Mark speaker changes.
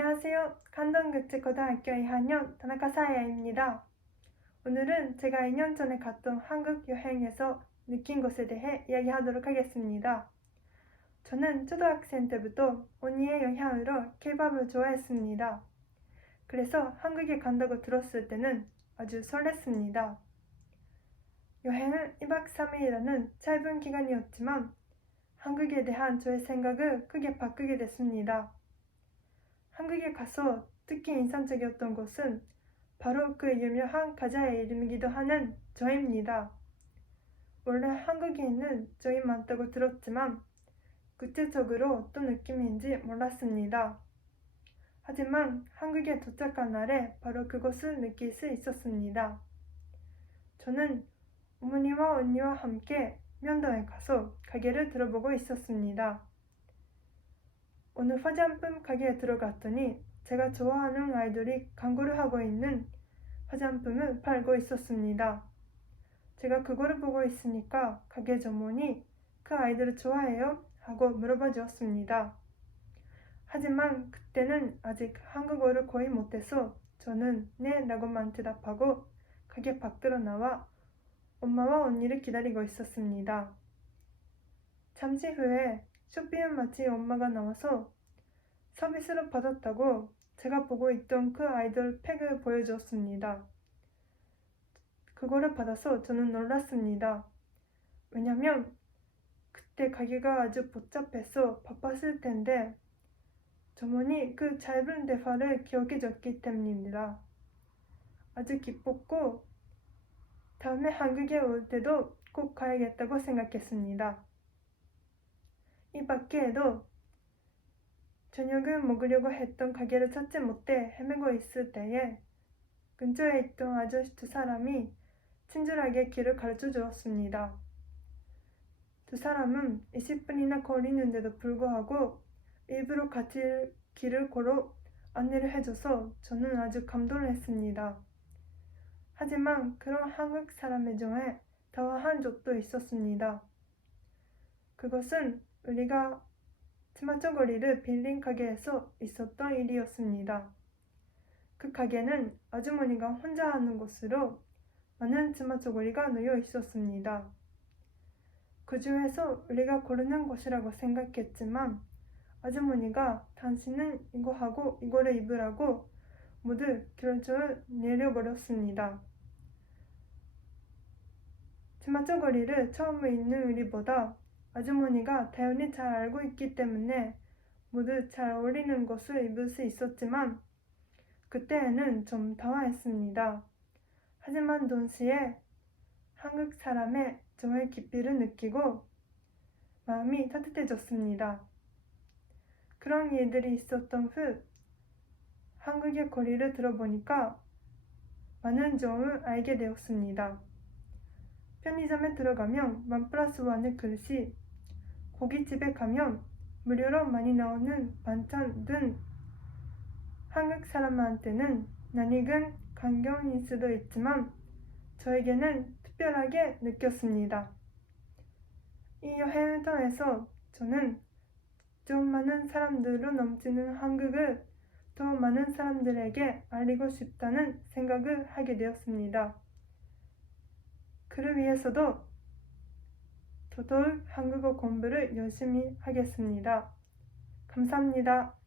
Speaker 1: 안녕하세요. 간동극지고등학교 2학년 다나카 사야입니다. 오늘은 제가 2년 전에 갔던 한국 여행에서 느낀 것에 대해 이야기하도록 하겠습니다. 저는 초등학생 때부터 언니의 영향으로 케이팝을 좋아했습니다. 그래서 한국에 간다고 들었을 때는 아주 설렜습니다. 여행은 2박 3일이라는 짧은 기간이었지만 한국에 대한 저의 생각을 크게 바꾸게 됐습니다. 한국에 가서 특히 인상적이었던 것은 바로 그 유명한 가자의 이름이기도 하는 저입니다. 원래 한국에 있는 저이 많다고 들었지만 구체적으로 어떤 느낌인지 몰랐습니다. 하지만 한국에 도착한 날에 바로 그것을 느낄 수 있었습니다. 저는 어머니와 언니와 함께 면도에 가서 가게를 들어보고 있었습니다. 어느 화장품 가게에 들어갔더니 제가 좋아하는 아이돌이 광고를 하고 있는 화장품을 팔고 있었습니다. 제가 그거를 보고 있으니까 가게 점원이 그 아이들을 좋아해요? 하고 물어봐 주었습니다. 하지만 그때는 아직 한국어를 거의 못해서 저는 네 라고만 대답하고 가게 밖으로 나와 엄마와 언니를 기다리고 있었습니다. 잠시 후에 쇼핑을 마치 엄마가 나와서 서비스를 받았다고 제가 보고 있던 그 아이돌 팩을 보여주었습니다. 그거를 받아서 저는 놀랐습니다. 왜냐면 그때 가게가 아주 복잡해서 바빴을 텐데 점원이 그 짧은 대화를 기억해 줬기 때문입니다. 아주 기뻤고 다음에 한국에 올 때도 꼭 가야겠다고 생각했습니다. 이 밖에도 저녁을 먹으려고 했던 가게를 찾지 못해 헤매고 있을 때에 근처에 있던 아저씨 두 사람이 친절하게 길을 가르쳐 주었습니다. 두 사람은 20분이나 걸리는데도 불구하고 일부러 같이 길을 걸어 안내를 해줘서 저는 아주 감동을 했습니다. 하지만 그런 한국 사람의 중에 더한 적도 있었습니다. 그것은 우리가 치마초거리를 빌린 가게에서 있었던 일이었습니다. 그 가게는 아주머니가 혼자 하는 곳으로 많은 치마초거리가 놓여 있었습니다. 그 중에서 우리가 고르는 것이라고 생각했지만 아주머니가 당신은 이거 하고 이거를 입으라고 모두 결정을 내려버렸습니다. 치마초거리를 처음 입는 우리보다 아주머니가 다연히 잘 알고 있기 때문에 모두 잘 어울리는 것을 입을 수 있었지만 그때에는 좀 당황했습니다. 하지만 동시에 한국 사람의 정의 깊이를 느끼고 마음이 따뜻해졌습니다. 그런 일들이 있었던 후 한국의 거리를 들어보니까 많은 점을 알게 되었습니다. 편의점에 들어가면 만 플러스 원의 그릇이 고깃집에 가면 무료로 많이 나오는 반찬 등 한국 사람한테는 낯익은 광경일 수도 있지만 저에게는 특별하게 느꼈습니다. 이 여행을 통해서 저는 좀 많은 사람들로 넘치는 한국을 더 많은 사람들에게 알리고 싶다는 생각을 하게 되었습니다. 그를 위해서도 더더욱 한국어 공부를 열심히 하겠습니다. 감사합니다.